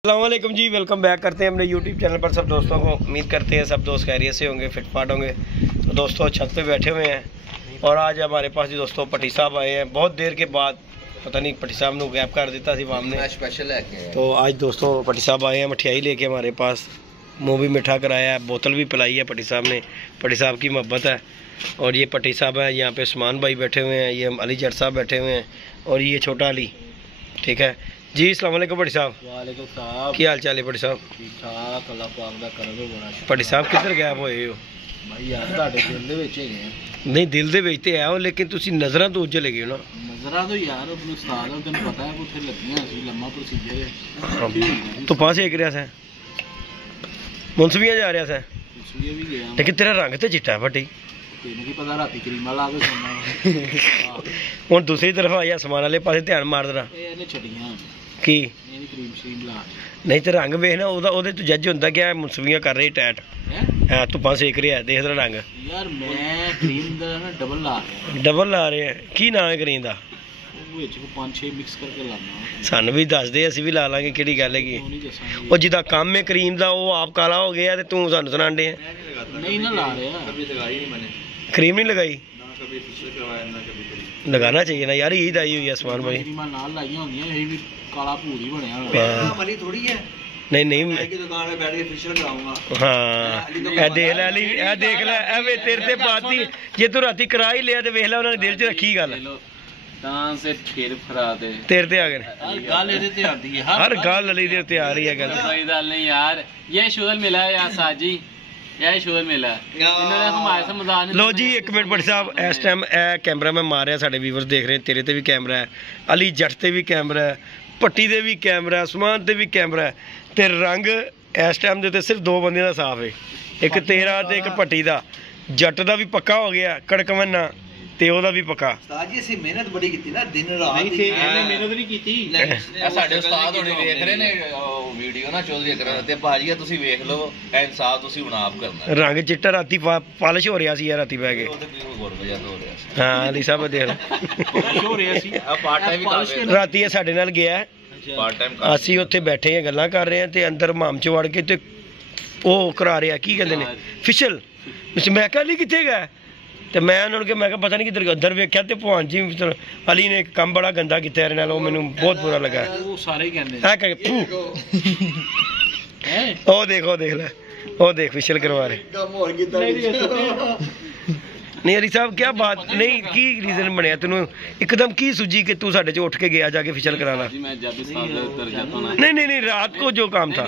अस्सलामुअलैकुम जी, welcome back करते हैं अपने यूट्यूब चैनल पर सब दोस्तों को। उम्मीद करते हैं सब दोस्त खैरियत से होंगे, फिटफाट होंगे। तो दोस्तों छत पे बैठे हुए हैं और आज हमारे पास जी दोस्तों पट्टी साहब आए हैं बहुत देर के बाद। पता नहीं पट्टी साहब ने गैप कर दिता सी हमने स्पेशल है। तो आज दोस्तों पट्टी साहब आए हैं मठियाई लेके हमारे पास। मुँह भी मीठा कराया है, बोतल भी पिलाई है पट्टी साहब ने। पट्टी साहब की मोहब्बत है। और ये पट्टी साहब है, यहाँ पे उस्मान भाई बैठे हुए हैं, ये अली जट साहब बैठे हुए हैं और ये छोटा अली। ठीक है जी, अस्सलाम वालेकुम पट्टी साहब। वालेकुम सलाम। की हाल चाल है पट्टी साहब? ठीक ठाक, अल्लाह पाक दा करम है बड़ा। पट्टी साहब किधर गैप होए हो? भाई यार ਤੁਹਾਡੇ ਦਿਲ ਦੇ ਵਿੱਚ ਹੈਗੇ ਆ। नहीं दिल दे ਵਿੱਚ ਤੇ ਆਓ, लेकिन ਤੁਸੀਂ ਨਜ਼ਰਾਂ ਤੋਂ ਉੱਜਲ ਗਏ ਹੋ ਨਾ। ਨਜ਼ਰਾਂ ਤੋਂ ਯਾਰ ਆਪਣੇ ਉਸਤਾਦ ਨੂੰ ਤੈਨੂੰ ਪਤਾ ਹੈ ਕਿੱਥੇ ਲੱਗੀਆਂ ਸੀ, ਲੰਮਾ ਪ੍ਰੋਸੀਜਰ ਹੈ। तो पास एक रहा था मुंसबियां जा रहा था, इसलिए भी गया लेकिन तेरा रंग तो चिट्टा है पट्टी। ਤੈਨੂੰ ਕੀ ਪਤਾ ਰਾਤੀ ਕਰੀਮਾ ਲਾ ਕੇ ਸੌਣਾ। ਹੁਣ दूसरी तरफ आया समान वाले पासे ध्यान मार देना ਇਹ ਇਹਨੇ ਛੜੀਆਂ की ਇਹਦੀ ਕਰੀਮ ਸ਼ਰੀਮ ਲਾ नहीं तो रंग वेखना ਉਹਦੇ ਤੋਂ ਜੱਜ ਹੁੰਦਾ ਕਿ ਮੁੰਸਬੀਆਂ ਕਰ ਰਹੀ ਟੈਟ ਹੈ। ਹਾਂ ਧੁੱਪਾਂ ਸੇਕ ਰਿਹਾ, ਦੇਖ ਤੇਰਾ ਰੰਗ ਯਾਰ ਮੈਂ ਕਰੀਮ ਦਾ ਨਾ ਡਬਲ ਲਾ ਰਿਹਾ, ਡਬਲ ਲਾ ਰਹੇ ਆ। ਕੀ ਨਾਂ ਹੈ ਕਰੀਮ ਦਾ? ਉਹ ਵਿੱਚ 5-6 ਮਿਕਸ ਕਰਕੇ ਲਾਣਾ। ਸਾਨੂੰ ਵੀ ਦੱਸ ਦੇ, ਅਸੀਂ ਵੀ ਲਾ ਲਾਂਗੇ। ਕਿਹੜੀ ਗੱਲ ਹੈਗੀ? ਉਹ ਨਹੀਂ ਦੱਸਾਂਗੇ। ਉਹ ਜਿਹਦਾ ਕੰਮ ਹੈ ਕਰੀਮ ਦਾ ਉਹ ਆਪ ਕਾਲਾ ਹੋ ਗਿਆ ਤੇ ਤੂੰ ਸਾਨੂੰ ਸੁਣਾਉਂਦੇ ਆ ਨਹੀਂ ਨਾ ਲਾ ਰਿਹਾ। क्रीम नहीं लगाई? लगाना चाहिए ना यार, ईद आई हुई है उस्मान भाई। ਕਰੀਮਾਂ ਨਾਲ ਲਾਈਆਂ ਹੁੰਦੀਆਂ, ਇਹ ਵੀ ਕਾਲਾ ਭੂਰ ਹੀ ਬਣਿਆ ਹੋਇਆ। ਵਾਲੀ ਥੋੜੀ ਹੈ। नहीं नहीं की दुकान पे बैठ के फेशियल कराऊंगा। हाँ ए देख ले अली, ए देख ले ए वे तेरे ते बात ही जे तू राती करा ही लिया ते वेख ले उन्होंने दिल च रखी गल ਤਾਂ ਸੇ ਫੇਰ ਫਰਾ ਦੇ तेरे ते आ गए। हर ਗੱਲ ਇਹਦੇ ਤੇ ਆਉਂਦੀ ਹੈ। हर गल अली दे उत्ते आ रही है गल। कोई गल नहीं यार, ये शुगर मिला है यार साजी, यही शुगर मिला है। इन्होंने हमारे से मजाक नहीं। लो जी एक मिनट भट्ट साहब, इस टाइम ए कैमरा मैं मार रहा, साडे व्यूअर्स देख रहे हैं, तेरे ते भी कैमरा है, अली जट ते भी कैमरा है, पट्टी ते भी कैमरा है, उस्मान ते भी कैमरा है ते रंग इस टाइम दे सिर्फ दो बंदे दा साफ है, एक तेरा ते एक पट्टी दा। जट दा भी पक्का हो गया, कड़कवन्ना ਤੇ ਉਹਦਾ ਵੀ ਪੱਕਾ। ਉਸਤਾਦ ਜੀ ਅਸੀਂ ਮਿਹਨਤ ਬੜੀ ਕੀਤੀ ਨਾ, ਦਿਨ ਰਾਤ। ਨਹੀਂ ਥੇ ਇਹਨੇ ਮਿਹਨਤ ਨਹੀਂ ਕੀਤੀ। ਇਹ ਸਾਡੇ ਉਸਤਾਦ ਹੁਣੇ ਵੇਖ ਰਹੇ ਨੇ ਵੀਡੀਓ ਨਾ ਚੌਧਰੀ ਅਕਰਮ ਤੇ ਭਾਜੀ, ਤੁਸੀਂ ਵੇਖ ਲਓ, ਇਹ ਇਨਸਾਫ ਤੁਸੀਂ ਹੁਣ ਆਪ ਕਰਨਾ। ਰੰਗ ਚਿੱਟਾ ਰਾਤੀ ਪਾਲਿਸ਼ ਹੋ ਰਿਹਾ ਸੀ ਯਾਰ, ਰਾਤੀ ਬਹਿ ਕੇ। ਹਾਂ ਅਲੀ ਸਾਹਿਬ ਦੇਖ ਲੈ ਹੋ ਰਿਹਾ ਸੀ। ਆ ਪਾਰਟ ਟਾਈਮ ਵੀ ਕਰ ਰਹੇ ਰਾਤੀ ਇਹ ਸਾਡੇ ਨਾਲ ਗਿਆ, ਪਾਰਟ ਟਾਈਮ ਅਸੀਂ ਉੱਥੇ ਬੈਠੇ ਆ ਗੱਲਾਂ ਕਰ ਰਹੇ ਆ ਤੇ ਅੰਦਰ ਮਾਮ ਚ ਵੜ ਕੇ ਤੇ ਉਹ ਕਰਾ ਰਿਹਾ, ਕੀ ਕਹਿੰਦੇ ਨੇ, ਫਿਸ਼ਲ। ਮੈਂ ਕਿਹਾ ਅਲੀ ਕਿੱਥੇ ਗਿਆ? ਤੇ ਮੈਂ ਉਹਨਾਂ ਨੂੰ ਕਿਹਾ, ਮੈਂ ਕਿਹਾ ਪਤਾ ਨਹੀਂ ਕਿੱਧਰ ਅੰਦਰ ਵੇਖਿਆ ਤੇ ਭਗਵਾਨ ਜੀ ਅਲੀ ਨੇ ਇੱਕ ਕੰਮ ਬੜਾ ਗੰਦਾ ਕੀਤਾ ਇਹਦੇ ਨਾਲ, ਉਹ ਮੈਨੂੰ ਬਹੁਤ ਬੁਰਾ ਲੱਗਾ। ਉਹ ਸਾਰੇ ਹੀ ਕਹਿੰਦੇ ਹੈ ਕਿ ਉਹ ਦੇਖ ਲੈ, ਉਹ ਦੇਖ ਫਿਸ਼ਲ ਕਰਵਾ ਰਹੇ। ਕੰਮ ਹੋਰ ਕੀਤਾ ਨਹੀਂ ਅਲੀ ਸਾਹਿਬ ਕੀ ਬਾਤ ਨਹੀਂ, ਕੀ ਰੀਜ਼ਨ ਬਣਿਆ ਤੈਨੂੰ ਇੱਕਦਮ ਕੀ ਸੁਝੀ ਕਿ ਤੂੰ ਸਾਡੇ ਚ ਉੱਠ ਕੇ ਗਿਆ ਜਾ ਕੇ ਫਿਸ਼ਲ कराना? मैं जब भी साथ दर जाता हूँ ना, नहीं रात को जो काम था,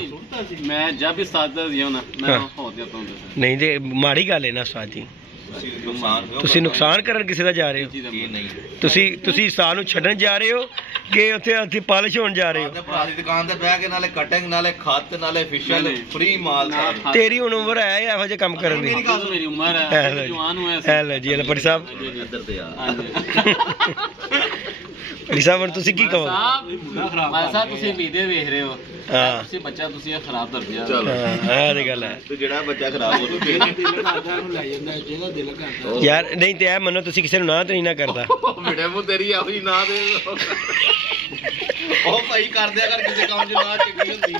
मैं जब भी साथ दर गया ना, मैं हो जाता हूँ। नहीं जे माड़ी गल है ना उस्ताद जी, ਤੁਸੀਂ ਨੁਕਸਾਨ ਕਰਨ ਕਿਸੇ ਦਾ ਜਾ ਰਹੇ ਹੋ। ਤੁਸੀਂ ਉਸਤਾਦ ਨੂੰ ਛੱਡਣ ਜਾ ਰਹੇ ਹੋ ਕਿ ਉੱਥੇ ਪਾਲਿਸ਼ ਹੋਣ ਜਾ ਰਹੇ ਹੋ? ਭਰਾ ਦੀ ਦੁਕਾਨ ਤੇ ਬਹਿ ਕੇ ਨਾਲੇ ਕਟਿੰਗ ਨਾਲੇ ਖੱਤ ਨਾਲੇ ਫਿਸ਼ਲ ਫ੍ਰੀ ਮਾਲ ਸਾਰਾ। ਤੇਰੀ ਹੁਣ ਉਮਰ ਹੈ ਇਹੋ ਜਿਹੇ ਕੰਮ ਕਰਨ ਦੀ? मेरी उम्र है, जवान हुआ ਹੈ ਲੋ ਜੀ ਪੱਟੀ ਸਾਹਿਬ। ਇੱਧਰ ਤੇ ਆ ਪੱਟੀ ਸਾਹਿਬ ਹੁਣ ਤੁਸੀਂ ਕੀ ਕਹੋ? भाई साहब ਤੁਸੀਂ ਵੀਡੀਓ ਵੇਖ ਰਹੇ ਹੋ, ਹਾਂ ਤੁਸੀਂ ਬੱਚਾ ਤੁਸੀਂ ਖਰਾਬ ਕਰ ਦਿਆ। ਹਾਂ ਇਹ ਗੱਲ ਹੈ ਤੇ ਜਿਹੜਾ ਬੱਚਾ ਖਰਾਬ ਹੋ ਜੂਗਾ ਦਿਲ ਕਰਦਾ ਉਹਨੂੰ ਲੈ ਜਾਂਦਾ, ਜਿਹਦਾ ਦਿਲ ਕਰਦਾ। ਯਾਰ। ਨਹੀਂ ਤੇ ਇਹ ਮੰਨੋ ਤੁਸੀਂ ਕਿਸੇ ਨੂੰ ਨਾ ਤੇ ਨਹੀਂ ਨਾ ਕਰਦਾ। ਮੇਰੇ ਮੂੰਹ ਤੇਰੀ ਆਹੋ ਹੀ ਨਾ ਦੇ ਉਹ ਭਾਈ ਕਰਦਿਆ ਕਰ ਕਿਸੇ ਕੰਮ 'ਚ ਨਾ ਚੰਗੀ ਹੁੰਦੀ।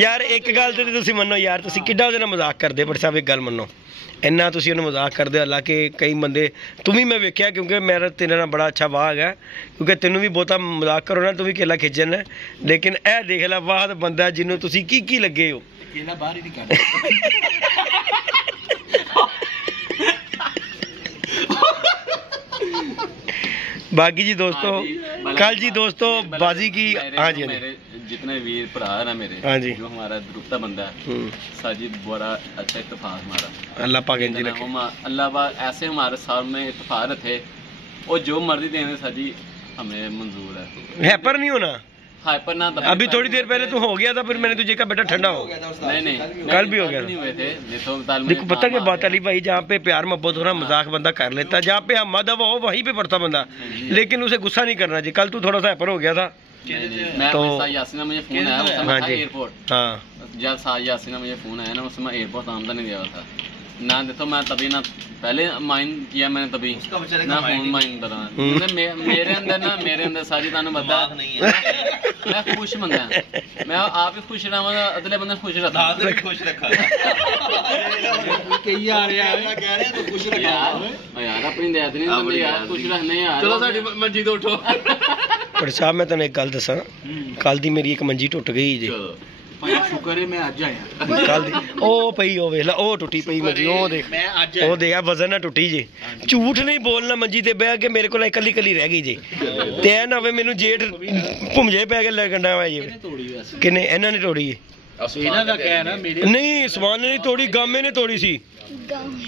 ਯਾਰ ਇੱਕ ਗੱਲ ਤੇ ਤੁਸੀਂ ਮੰਨੋ ਯਾਰ, ਤੁਸੀਂ ਕਿੱਡਾ ਉਹਦੇ ਨਾਲ ਮਜ਼ਾਕ ਕਰਦੇ ਪੱਟੀ ਸਾਹਿਬ, ਇੱਕ ਗੱਲ ਮੰਨੋ, ਇੰਨਾ ਤੁਸੀਂ ਉਹਨੂੰ ਮਜ਼ਾਕ ਕਰਦੇ ਹੋ। ਹਾਲਾਂਕਿ ਕਈ ਬੰਦੇ ਤੂੰ ਵੀ ਮੈਂ ਵੇਖਿਆ, ਕਿਉਂਕਿ ਮੇਰਾ ਤੇਰੇ ਨਾਲ ਬੜਾ ਅੱਛਾ ਵਾਹ ਹੈ, ਕਿਉਂਕਿ ਤੈਨੂੰ ਵੀ ਬਹੁਤਾ ਮਜ਼ਾਕ ਕਰੋ ਨਾ ਤੂੰ ਵੀ ਕੇਲਾ ਖਿੱਚਣ ਹੈ, ਲੇਕਿਨ ਇਹ ਦੇਖ ਲੈ ਵਾਹ ਬੰਦਾ ਜਿਹਨੂੰ ਤੁਸੀਂ ਕੀ ਲੱਗੇ ਹੋ। ਕੇਲਾ ਬਾਹਰ ਹੀ ਨਹੀਂ ਕਰਦਾ। बाकी जी दोस्तों कल जी दोस्तों बाजी की। हाँ जी मेरे जितने वीर भरा है ना मेरे, हाँ जी, जो हमारा रुकता बंदा है साजिद, बड़ा अच्छा इत्तेफाक हमारा, अल्लाह पाक इंजी रखे। अल्लाह पाक ऐसे हमारे सामने इत्तेफाक थे, और जो मर्जी देने साजी हमें मंजूर है। हैपर नहीं होना, हाइपर ना अभी थोड़ी देर पहले तू हो गया था, फिर मैंने तुझे कहा बेटा ठंडा हो। नहीं कल भी हो गया नहीं हुए थे। देखो पता क्या बात अली भाई, जहाँ पे प्यार मोहब्बत हो रहा मजाक बंदा कर लेता, जहाँ पे हम मदब हो वहीं पे पड़ता बंदा, लेकिन उसे गुस्सा नहीं करना जी। कल तू थोड़ा सा हैपर हो गया था तो यासीना मुझे फोन आया, हाँ जी एयरपोर्ट, हाँ जब यासीना मुझे फोन आया ना, उसमें एयरपोर्ट आमदा नहीं गया था, ना देखो मैं तभी ना पहले माइंड किया मैंने तभी उसका बेचारे ना का माइंड फोन ही माइंड करा मेरे अंदर सारी ताने बता दिमाग नहीं है मैं खुश बंदा मैं आप ही खुश रहा अगले बंदे खुश रहता दाद भी खुश रखा कई आ रहा है कह रहे हैं तो खुश रखा यार अपनी दयात नहीं तुम यार खुश रहने यार चलो साडी मंजी तो उठो ਪਰ ਸਾਹਿਬ ਮੈਂ ਤੈਨੂੰ ਇੱਕ ਗੱਲ ਦੱਸਾਂ ਕੱਲ ਦੀ ਮੇਰੀ ਇੱਕ ਮੰਜੀ ਟੁੱਟ ਗਈ ਜੀ ਭਾਈ ਸ਼ੁਕਰ ਹੈ ਮੈਂ ਅੱਜ ਆਇਆ ਕੱਲ ਦੀ ਉਹ ਪਈ ਉਹ ਵੇਖ ਲੈ ਉਹ ਟੁੱਟੀ ਪਈ ਮੰਜੀ ਉਹ ਦੇਖ ਮੈਂ ਅੱਜ ਉਹ ਦੇਖ ਵਜ਼ਨ ਨਾ ਟੁੱਟੀ ਜੀ ਝੂਠ ਨਹੀਂ ਬੋਲਣਾ ਮੰਜੀ ਤੇ ਬਹਿ ਕੇ ਮੇਰੇ ਕੋਲ ਇਕੱਲੀ ਇਕੱਲੀ ਰਹਿ ਗਈ ਜੀ ਤੇ ਐ ਨਾ ਹੋਵੇ ਮੈਨੂੰ ਜੇਠ ਭੁੰਜੇ ਪੈ ਕੇ ਲੱਗਣਾ ਵਾ ਜੀ ਤੋੜੀ ਵੈਸੇ ਕਿਨੇ ਇਹਨਾਂ ਨੇ ਤੋੜੀ ਹੈ ਇਹਨਾਂ ਦਾ ਕਹਿ ਨਾ ਮੇਰੇ ਨਹੀਂ ਸਮਾਨ ਨੇ ਨਹੀਂ ਤੋੜੀ ਗਾਮੇ ਨੇ ਤੋੜੀ ਸੀ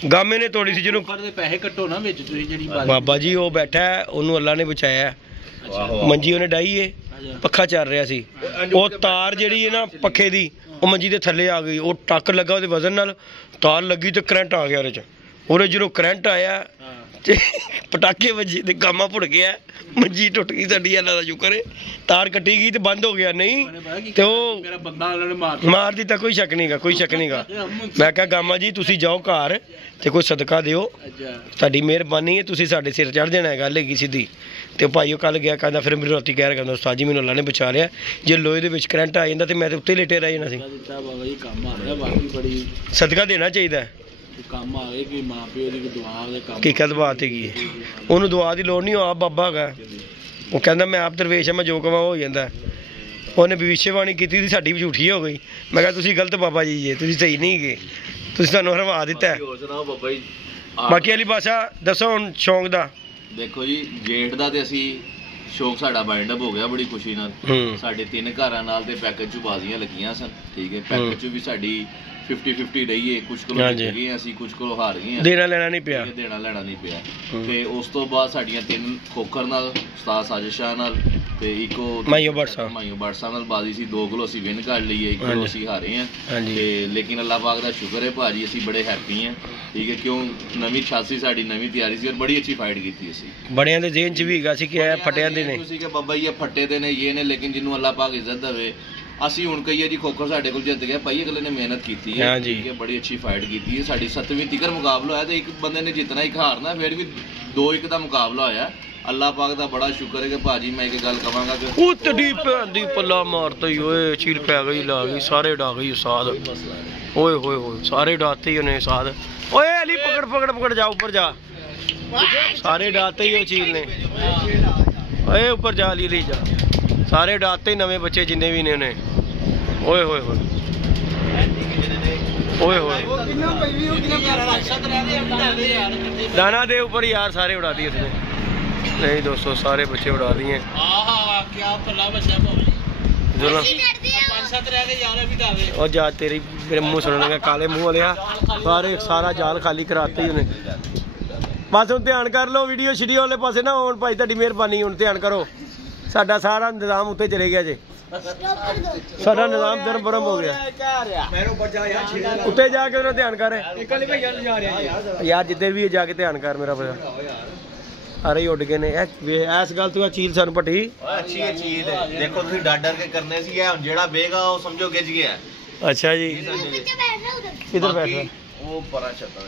ਗਾਮੇ ਨੇ ਤੋੜੀ ਸੀ ਜਿਹਨੂੰ ਉੱਪਰ ਦੇ ਪੈਸੇ ਕੱਟੋ ਨਾ ਵਿੱਚ ਤੁਸੀਂ ਜਿਹੜੀ ਬਾਬਾ ਜੀ ਉਹ ਬੈਠਾ ਹੈ, ਉਹਨੂੰ ਅੱਲਾ ਨੇ ਬਚਾਇਆ ਹੈ। ਮੰਜੀ ਉਹਨੇ ਡਾਈ ਏ ਪੱਖਾ ਚੱਲ ਰਿਹਾ ਸੀ ਉਹ ਤਾਰ ਜਿਹੜੀ ਹੈ ਨਾ ਪੱਖੇ ਦੀ ਉਹ ਮੰਜੀ ਦੇ ਥੱਲੇ ਆ ਗਈ ਉਹ ਟੱਕ ਲੱਗਾ ਉਹਦੇ ਵਜ਼ਨ ਨਾਲ ਤਾਰ ਲੱਗੀ ਤੇ ਕਰੰਟ ਆ ਗਿਆ ਉਹਦੇ ਚ ਉਹਦੇ ਜਦੋਂ ਕਰੰਟ ਆਇਆ ਤੇ ਪਟਾਕੇ ਵੱਜੇ ਤੇ ਗਾਮਾ ਭੁੜ ਗਿਆ ਮੰਜੀ ਟੁੱਟ ਗਈ ਸਾਡੀ ਅੱਲਾ ਦਾ ਸ਼ੁਕਰ ਹੈ ਤਾਰ ਕੱਟੀ ਗਈ ਤੇ ਬੰਦ ਹੋ ਗਿਆ ਨਹੀਂ ਤੇ ਉਹ ਮੇਰਾ ਬੰਦਾ ਉਹਨਾਂ ਨੇ ਮਾਰ ਦਿੱਤਾ ਕੋਈ ਸ਼ੱਕ ਨਹੀਂਗਾ ਕੋਈ ਸ਼ੱਕ ਨਹੀਂਗਾ ਮੈਂ ਕਿਹਾ ਗਾਮਾ ਜੀ ਤੁਸੀਂ ਜਾਓ ਘਰ ਤੇ ਕੋਈ ਸਦਕਾ ਦਿਓ ਤੁਹਾਡੀ ਮਿਹਰਬਾਨੀ ਹੈ ਤੁਸੀਂ ਸਾਡੇ ਸਿਰ ਚੜ੍ਹ ਜਾਣਾ ਗੱਲ ਹੈਗੀ ਸਿੱਧੀ ਤੇ ਭਾਈ ਉਹ ਕੱਲ ਗਿਆ ਕਹਿੰਦਾ ਫਿਰ ਮੈਨੂੰ ਰਾਤੀ ਕਹਿ ਰਿਹਾ ਕਹਿੰਦਾ ਉਸਤਾਦ ਜੀ ਮੈਨੂੰ ਅੱਲਾ ਨੇ ਬਚਾ ਲਿਆ ਜੇ ਲੋਹੇ ਦੇ ਵਿੱਚ ਕਰੰਟ ਆ ਜਾਂਦਾ ਤੇ ਮੈਂ ਤੇ ਉੱਤੇ ਲੇਟੇ ਰਹਿ ਜਾਣਾ ਸੀ ਬਾਬਾ ਜੀ ਕੰਮ ਆ ਰਿਹਾ ਬਾਕੀ ਬੜੀ ਸਦਕਾ ਦੇਣਾ ਚਾਹੀਦਾ ਕੰਮ ਆ ਗਏ ਕਿ ਮਾਂ ਪਿਓ ਦੀ ਦੁਆ ਦੇ ਕੰਮ ਕੀ ਕਦ ਬਾਤ ਹੈਗੀ ਹੈ ਉਹਨੂੰ ਦੁਆ ਦੀ ਲੋੜ ਨਹੀਂ ਉਹ ਆਪ ਬਾਬਾ ਹੈਗਾ ਉਹ ਕਹਿੰਦਾ ਮੈਂ ਆਪ ਦਰਵੇਸ਼ ਹਾਂ ਮੈਂ ਜੋ ਕਵਾਂ ਹੋ ਜਾਂਦਾ ਉਹਨੇ ਭਵਿੱਖਬਾਣੀ ਕੀਤੀ ਸੀ ਸਾਡੀ ਵੀ ਝੂਠੀ ਹੋ ਗਈ ਮੈਂ ਕਿਹਾ ਤੁਸੀਂ ਗਲਤ ਬਾਬਾ ਜੀ ਜੇ ਤੁਸੀਂ ਸਹੀ ਨਹੀਂ ਗਏ ਤੁਸੀਂ ਤੁਹਾਨੂੰ ਹਰਵਾ ਦਿੱਤਾ ਹੋਰ ਸੁਣਾਓ ਬਾਬਾ ਜੀ ਬਾਕੀ ਵਾਲੀ ਭਾਸ਼ਾ ਦੱਸੋ ਹੁਣ ਸ਼ੌਂਕ ਦਾ ਦੇਖੋ ਜੀ ਜੇਠ ਦਾ ਤੇ ਅਸੀਂ ਸ਼ੌਕ ਸਾਡਾ ਬਾਈਂਡ ਅਪ ਹੋ ਗਿਆ ਬੜੀ ਖੁਸ਼ੀ ਨਾਲ ਸਾਡੇ 3 ਘਰਾਂ ਨਾਲ ਤੇ ਪੈਕੇਜ 'ਚ ਬਾਜ਼ੀਆਂ ਲੱਗੀਆਂ ਸਨ ਠੀਕ ਹੈ ਪੈਕੇਜ 'ਚ ਵੀ ਸਾਡੀ 50-50 ਰਹੀ ਹੈ ਕੁਝ ਕੋਲੋਂ ਜਿੱਤ ਗਏ ਅਸੀਂ ਕੁਝ ਕੋਲੋਂ ਹਾਰ ਗਏ ਦੇਣਾ ਲੈਣਾ ਨਹੀਂ ਪਿਆ ਦੇਣਾ ਲੈਣਾ ਨਹੀਂ ਪਿਆ ਤੇ ਉਸ ਤੋਂ ਬਾਅਦ ਸਾਡੀਆਂ 3 ਖੋਖਰ ਨਾਲ ਉਸਤਾਦ ਸਾਜਿਦ ਸ਼ਾਹ ਨਾਲ ਤੇ ਇੱਕੋ ਮਾਈਓ ਬਾਟਸਾ ਨਾਲ ਬਾਜ਼ੀ ਸੀ 2 ਕਿਲੋ ਅਸੀਂ ਵਿਨ ਕਰ ਲਈ ਹੈ 1 ਕਿਲੋ ਅਸੀਂ ਹਾਰੇ ਆ ਤੇ ਲੇਕਿਨ ਅੱਲਾਹ ਪਾਕ ਦਾ ਸ਼ੁਕਰ ਹੈ ਭਾਜੀ ਅਸੀਂ ਬੜੇ ਹੈਪੀ ਹਾਂ ਠੀਕ ਹੈ ਕਿਉਂ ਨਵੀਂ 86 ਸਾਡੀ ਨਵੀਂ ਤਿਆਰੀ ਸੀ ਔਰ ਬੜੀ ਅੱਛੀ ਫਾਈਟ ਕੀਤੀ ਅਸੀਂ ਬੜਿਆਂ ਦੇ ਜ਼ਿਹਨ 'ਚ ਵੀ ਹੈਗਾ ਸੀ ਕਿ ਇਹ ਫਟਿਆਂ ਦੇ ਨੇ ਤੁਸੀਂ ਕਿ ਬਾਬਾ ਜੀ ਇਹ ਫੱਟੇ ਦੇ ਨੇ ਇਹ ਨੇ ਲੇਕਿਨ ਜਿਹਨੂੰ ਅੱਲਾਹ ਪਾਕ ਇੱਜ਼ਤ ਦੇਵੇ ਅਸੀਂ ਹੁਣ ਕਹੀਏ ਜੀ ਖੋਖਰ ਸਾਡੇ ਕੋਲ ਜਿੱਤ ਗਿਆ ਭਾਈ ਅਗਲੇ ਨੇ ਮਿਹਨਤ ਕੀਤੀ ਹੈ ਠੀਕ ਹੈ ਬੜੀ ਅੱਛੀ ਫਾਈਟ ਕੀਤੀ ਹੈ ਸਾਡੀ 7ਵੀਂ ਤੀਕਰ ਮੁਕਾਬਲਾ ਹੋਇਆ ਤੇ ਇੱਕ ਬੰਦੇ ਨੇ ਜਿੱਤਣਾ ਇੱਕ ਹਾਰਨਾ ਫਿਰ ਵੀ 2-1 ਦਾ ਮੁਕਾਬਲਾ ਹੋਇਆ ਅੱਲਾਹ ਪਾਕ ਦਾ ਬੜਾ ਸ਼ੁਕਰ ਹੈ ਕਿ ਭਾਜੀ ਮੈਂ ਇੱਕ ਗੱਲ ਕਵਾਂਗਾ ਕਿ ਉਹ ਤੜੀ ਭੈਣ ਦੀ ਪੱਲਾ ਮਾਰਤਾ ਹੀ ਓਏ ਚੀਰ ਪੈ ਗਈ ਲਾ ਗਈ ਸਾਰੇ ਡਾ ਗਈ ਉਸਤਾਦ ਓਏ ਹੋਏ ਹੋਏ ਸਾਰੇ ਡਾਤੇ ਹੀ ਉਹਨੇ ਉਸਤਾਦ ਓਏ ਅਲੀ ਪਕੜ ਜਾ ਉੱਪਰ ਜਾ ਸਾਰੇ ਡਾਤੇ ਹੀ ਉਹ ਚੀਰ ਨੇ ਓਏ ਉੱਪਰ ਜਾ ਅਲੀ ਜਾ ਸਾਰੇ ਡਾਤੇ ਨਵੇਂ ਬੱਚੇ ਜਿੰਨੇ ਵੀ ਨੇ ਉਹਨੇ ਓਏ ਹੋਏ ਹੋਏ ਓਏ ਹੋਏ ਦਾਣਾ ਦੇ ਉੱਪਰ ਯਾਰ ਸਾਰੇ ਉਡਾ ਦਿਏ ਉਸਨੇ नहीं दोस्तों सारे बच्चे उड़ा दिए और जा तेरी मेरे मुंह सुनने काले मुंह वाले सारा जाल खाली कराते ही उन्हें बस हम ध्यान कर लो वीडियो शीडियो वाले पासे ना हुण भाई तुहाडी मेहरबानी हुण ध्यान करो साडा सारा निज़ाम उत्ते चले गया जे साडा निज़ाम धर्म भरम हो गया उत्ते जाके उन्हें ध्यान कर यार जिधर भी जाके ध्यान कर मेरा भैया अरे उड़ गए ने इस गल तू चील सन पट्टी अच्छी है चील देखो तुसी डर के करने सी है जेड़ा बेगा वो समझो गिज गया अच्छा जी किधर बैठ रहा वो परा छता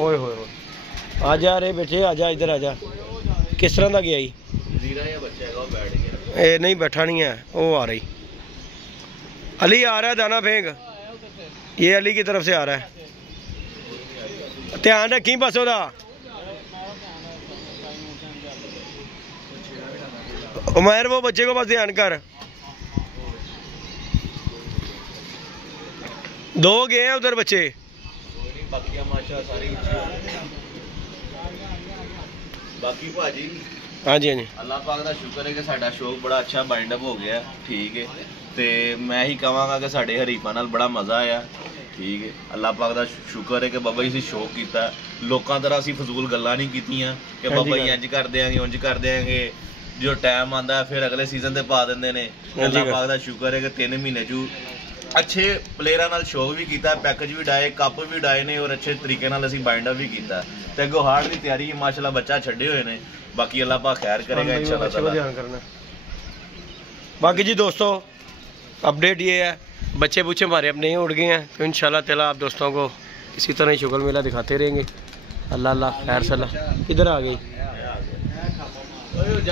ओए होए आ जा रे बेटे आ जा इधर आ जा किस तरह दा गया ही जीरा या बच्चा है वो बैठ गया ए नहीं बैठा नहीं है वो आ रही अली आ रहा है दाना फेंक ये अली की तरफ से आ रहा है ध्यान रखी बस ओदा उमर वो बच्चे को बस ध्यान कर 2 गए हैं उधर बच्चे बाकी भाजी हाँ जी अल्लाह पाक दा शुक्र है कि साडा शौक बड़ा अच्छा बाइंड अप हो गया ठीक है ते मैं ही कहांगा कि साडे हरीफां नाल बड़ा मज़ा आया ठीक है अल्लाह पाक दा शुक्र है कि बाबा जी शौक कीता लोकां तरह असीं फजूल गल्लां नहीं कीतियां कि बाबा जी इंज कर देंगे उंज कर देंगे जो टाइम आंदा है फिर अगले सीजन ते पा दिंदे ने अल्लाह पाक दा शुक्र है कि 3 महीने चू अच्छे प्लेयरां नाल शौक भी कीता पैकेज भी डाए कप भी डाए ने और अच्छे तरीके नाल असीं बाइंड अप भी कीता ते अगों हार्ड दी तैयारी माशाल्लाह बच्चा छड्डे होए ने बाकी अल्लाह पाक खैर करेगा इंशाल्लाह ताला ध्यान करना बाकी जी दोस्तों अपडेट ये है बच्चे बुच्चे हमारे अब नहीं उड़ गए हैं तो इंशाल्लाह ताला आप दोस्तों को इसी तरह ही शुगर मेला दिखाते रहेंगे। अल्लाह अल्लाह खैर सल्ला। इधर आ गई।